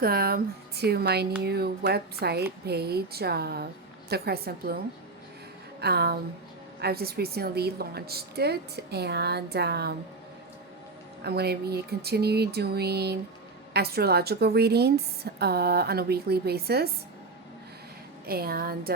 Welcome to my new website page, The Crescent Bloom. Um, I've just recently launched it, and I'm going to be continue doing astrological readings on a weekly basis. And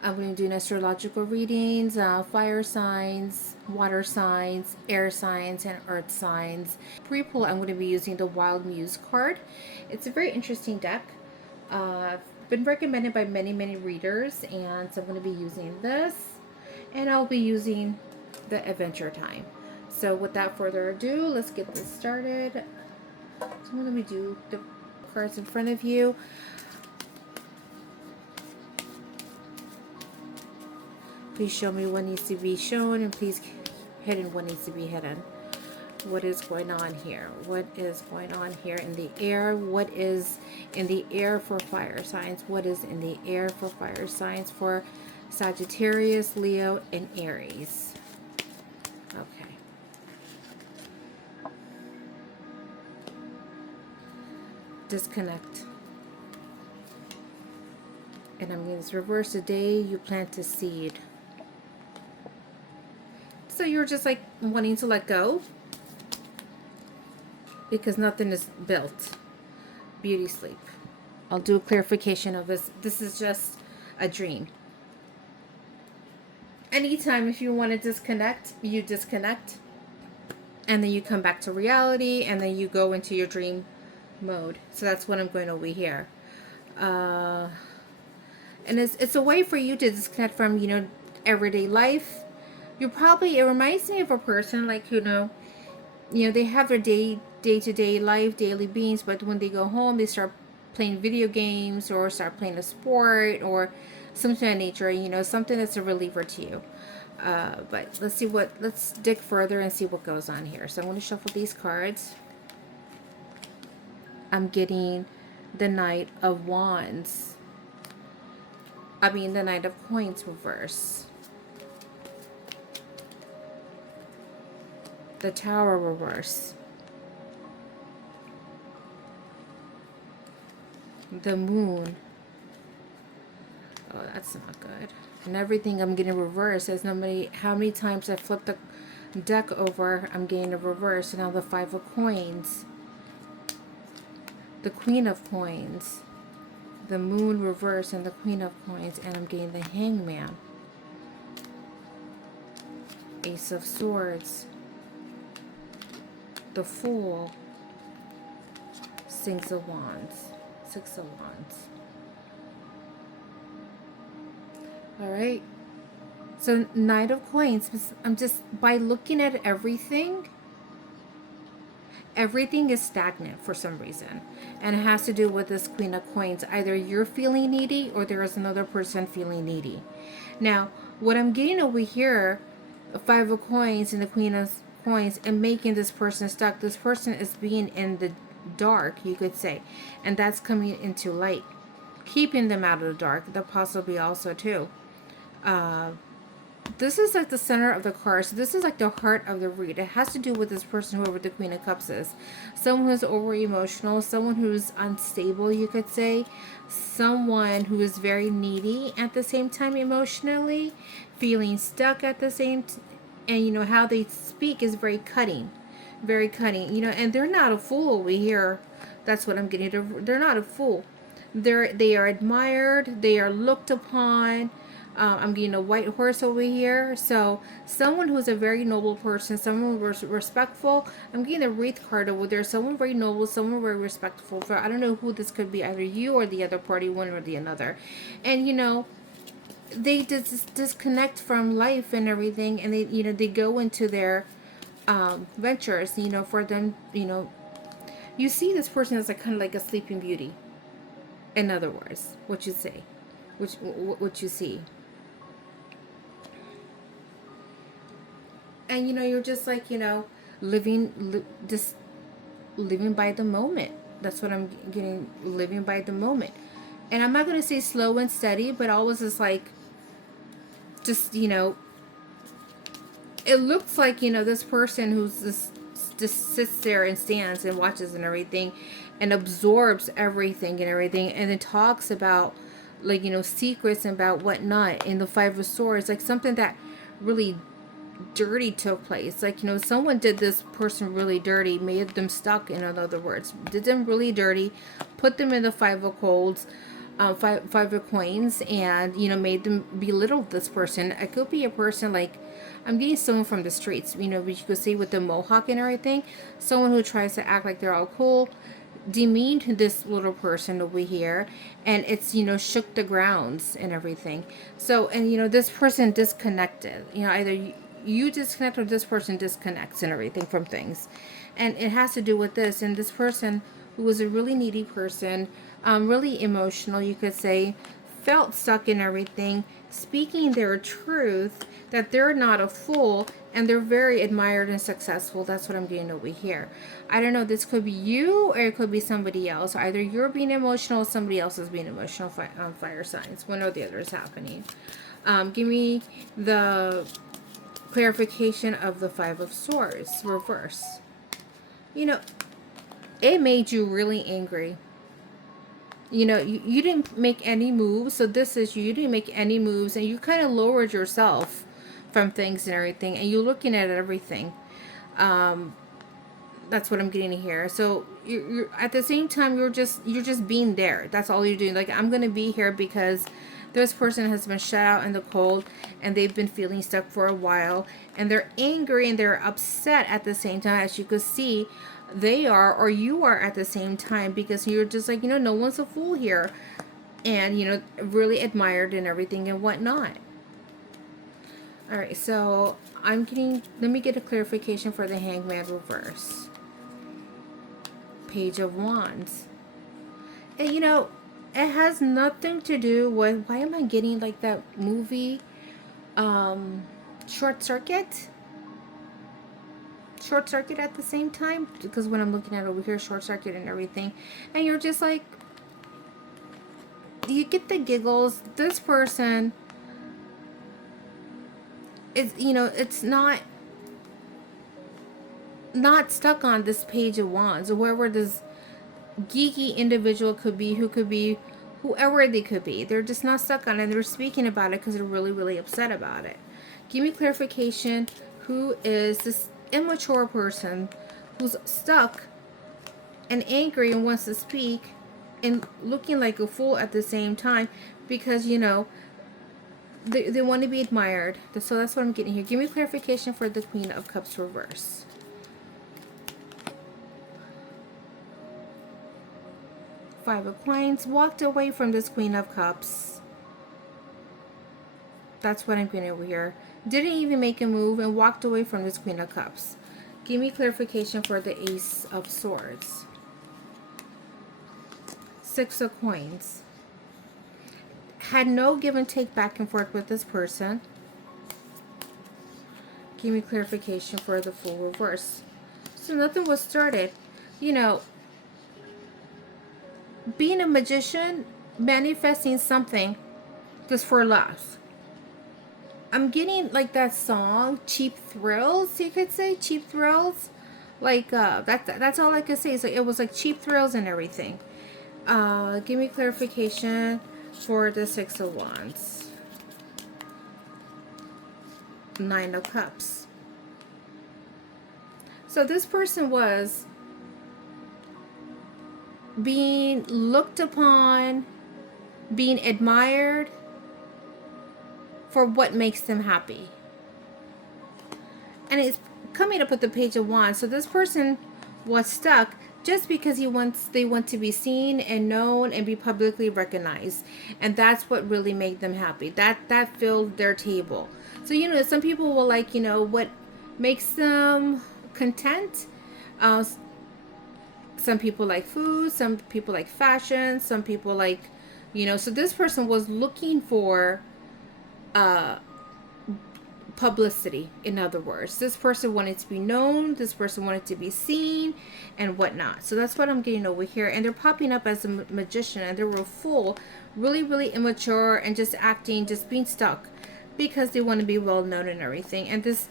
I'm going to be doing astrological readings, fire signs, water signs, air signs, and earth signs. Pre-pull, I'm going to be using the Wild Muse card. It's a very interesting deck. Been recommended by many readers, and so I'm going to be using this, and I'll be using the Adventure Time. So without further ado, let's get this started. So I'm going to do the cards in front of you. Please show me what needs to be shown, and please hidden what needs to be hidden. What is going on here? What is going on here in the air? What is in the air for fire signs? What is in the air for fire signs for Sagittarius, Leo, and Aries? Okay. Disconnect. And I'm going to reverse the day you plant a seed. So you're just like wanting to let go because nothing is built. Beauty sleep. I'll do a clarification of this. This is just a dream. Anytime if you want to disconnect, you disconnect. And then you come back to reality, and then you go into your dream mode. So that's what I'm going over here. And it's a way for you to disconnect from, everyday life. It reminds me of a person like, they have their day-to-day life, daily beings, but when they go home, they start playing video games or start playing a sport or something of nature, something that's a reliever to you. But let's dig further and see what goes on here. So I'm going to shuffle these cards. I'm getting the Knight of Wands. The Knight of Coins reverse. The Tower reverse. The Moon. Oh, that's not good. And everything I'm getting reversed. As how many times I flipped the deck over, I'm getting a reverse. And now the Five of Coins. The Queen of Coins. The Moon reverse and the Queen of Coins. And I'm getting the Hangman. Ace of Swords. The Fool. Six of Wands. All right. So Knight of Coins. I'm just, by looking at everything is stagnant for some reason. And it has to do with this Queen of Coins. Either you're feeling needy or there is another person feeling needy. Now, what I'm getting over here, the Five of Coins and the Queen of Coins, and making this person stuck. This person is being in the dark, you could say. And that's coming into light. Keeping them out of the dark. That possibly also too. This is like the center of the card. So this is like the heart of the read. It has to do with this person, whoever the Queen of Cups is. Someone who's over emotional. Someone who's unstable, you could say. Someone who is very needy at the same time emotionally. Feeling stuck at the same time. And how they speak is very cutting. Very cutting. And they're not a fool over here. That's what I'm getting. They're not a fool. They are admired. They are looked upon. I'm getting a white horse over here. So someone who's a very noble person, someone who's respectful. I'm getting a wreath card over there. Someone very noble, someone very respectful. For I don't know who this could be, either you or the other party, one or the other. And they just disconnect from life and everything, and they go into their ventures. For them, you see this person as like kind of like a Sleeping Beauty. In other words, what you say, what you see. And you're just like just living by the moment. That's what I'm getting, living by the moment. And I'm not going to say slow and steady, but always is like just it looks like this person who's this just sits there and stands and watches and everything, and absorbs everything and everything, and then talks about, like, secrets about whatnot. In the Five of Swords, like something that really dirty took place. Like, someone did this person really dirty, made them stuck, in other words, did them really dirty, put them in the Five of Coins, five of coins, and made them belittle this person. It could be a person, like, I'm getting someone from the streets, but you could see with the mohawk and everything, someone who tries to act like they're all cool, demeaned this little person over here, and it's shook the grounds and everything. So, and this person disconnected, either you disconnect or this person disconnects and everything from things, and it has to do with this. And this person, who was a really needy person, really emotional, you could say, felt stuck in everything, speaking their truth, that they're not a fool, and they're very admired and successful. That's what I'm getting over here. I don't know, this could be you, or it could be somebody else. Either you're being emotional, or somebody else is being emotional. Fire signs, one or the other is happening. Give me the clarification of the Five of Swords reverse. It made you really angry. You didn't make any moves. So this is you didn't make any moves, and you kind of lowered yourself from things and everything, and you're looking at everything. That's what I'm getting here. So you're at the same time, you're just being there. That's all you're doing. Like, I'm gonna be here because this person has been shut out in the cold, and they've been feeling stuck for a while, and they're angry and they're upset at the same time. As you could see, they are, or you are, at the same time, because you're just like, no one's a fool here, and really admired and everything and whatnot. All right, so let me get a clarification for the Hangman reverse. Page of Wands. And it has nothing to do with, why am I getting like that movie, Short Circuit at the same time, because when I'm looking at it over here, Short Circuit and everything, and you're just like, you get the giggles. This person is, it's not stuck on this Page of Wands, or wherever this geeky individual could be, who could be whoever they could be. They're just not stuck on it. They're speaking about it because they're really, really upset about it. Give me clarification. Who is this immature person who's stuck and angry and wants to speak and looking like a fool at the same time, because they want to be admired. So that's what I'm getting here. Give me clarification for the Queen of Cups reverse. Five of Coins. Walked away from this Queen of Cups. That's what I'm getting over here. Didn't even make a move and walked away from this Queen of Cups. Give me clarification for the Ace of Swords. Six of Coins. Had no give and take back and forth with this person. Give me clarification for the Fool reverse. So nothing was started. Being a magician, manifesting something just for laughs. I'm getting like that song, Cheap Thrills, you could say, Cheap Thrills. Like, that's all I could say. So it was like cheap thrills and everything. Give me clarification for the Six of Wands. Nine of Cups. So this person was being looked upon, being admired for what makes them happy. And it's coming up with the Page of Wands. So this person was stuck just because they want to be seen and known and be publicly recognized. And that's what really made them happy. That filled their table. So, some people will like, what makes them content. Some people like food, some people like fashion, some people like, so this person was looking for publicity. In other words, this person wanted to be known, this person wanted to be seen and whatnot. So that's what I'm getting over here. And they're popping up as a magician, and they were full, really, really immature, and just acting, just being stuck because they want to be well known and everything. And this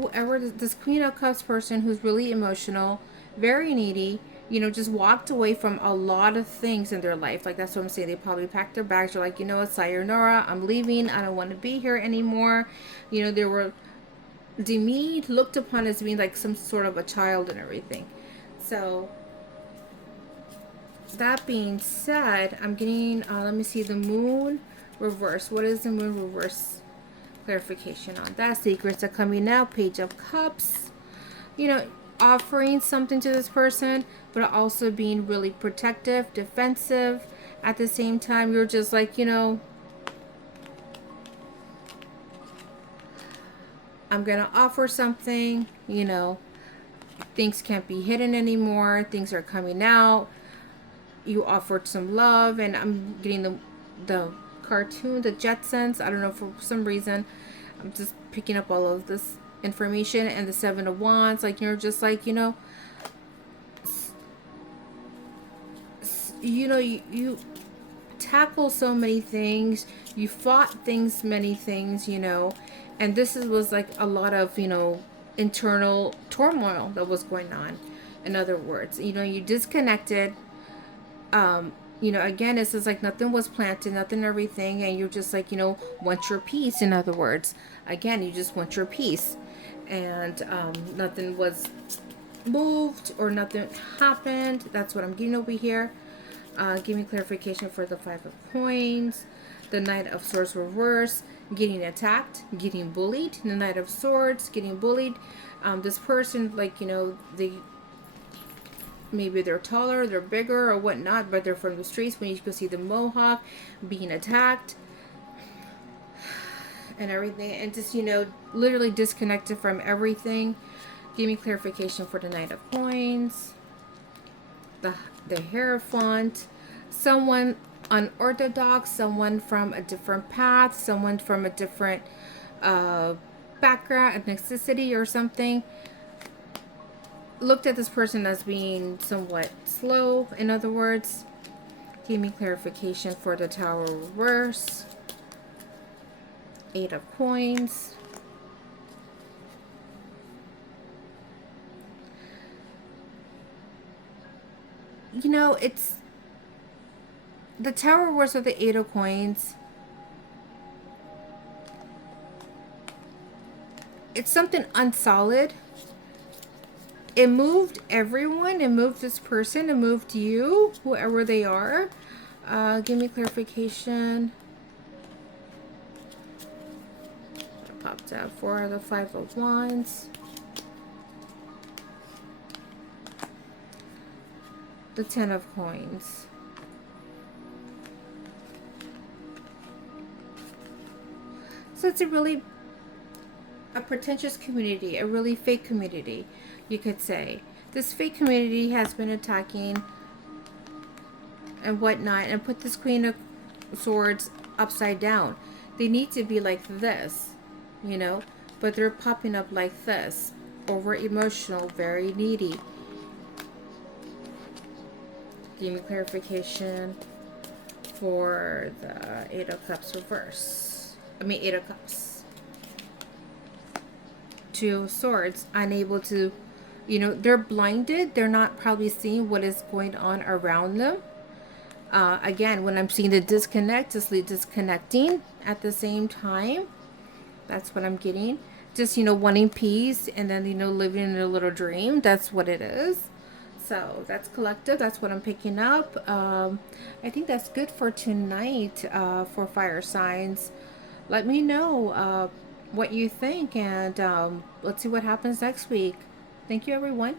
whoever this Queen of Cups person who's really emotional, very needy, just walked away from a lot of things in their life. Like, that's what I'm saying. They probably packed their bags. They're like, you know what, sayonara, I'm leaving. I don't want to be here anymore. They were demeaned, looked upon as being like some sort of a child and everything. So, that being said, I'm getting, let me see, the moon reverse. What is the moon reverse? Clarification on that. Secrets are coming out. Page of Cups. Offering something to this person, but also being really protective, defensive. At the same time, you're just like, I'm going to offer something, things can't be hidden anymore. Things are coming out. You offered some love, and I'm getting the cartoon, the Jetsons. I don't know, for some reason I'm just picking up all of this information. And the Seven of Wands, like, you're just like, you tackle so many things, you fought many things, and was like a lot of, internal turmoil that was going on. In other words, you disconnected. Again, this is like nothing was planted, nothing, everything, and you're just like, want your peace. In other words, again, you just want your peace, and nothing was moved or nothing happened. That's what I'm getting over here. Give me clarification for the Five of Coins, the Knight of Swords reverse, getting attacked, getting bullied, the Knight of Swords, getting bullied. This person, like, maybe they're taller, they're bigger or whatnot, but they're from the streets. When you go see the Mohawk, being attacked and everything, and just, literally disconnected from everything. Give me clarification for the Knight of Coins, the Hierophant, someone unorthodox, someone from a different path, someone from a different background, ethnicity or something, looked at this person as being somewhat slow. In other words, give me clarification for the Tower reverse, Eight of Coins, it's the Tower reverse of the Eight of Coins. It's something unsolid. It moved everyone. It moved this person. It moved you, whoever they are. Give me clarification. It popped out for the Five of Wands. The Ten of Coins. So it's a pretentious community, a really fake community, you could say. This fake community has been attacking and whatnot, and put this Queen of Swords upside down. They need to be like this, but they're popping up like this. Over emotional, very needy. Give me clarification for the Eight of Cups reverse. Eight of Cups. Two of Swords, unable to, they're blinded. They're not probably seeing what is going on around them. Again, when I'm seeing the disconnect, just disconnecting at the same time. That's what I'm getting. Just, wanting peace and then, living in a little dream. That's what it is. So that's collective. That's what I'm picking up. I think that's good for tonight for fire signs. Let me know what you think, and let's see what happens next week. Thank you, everyone.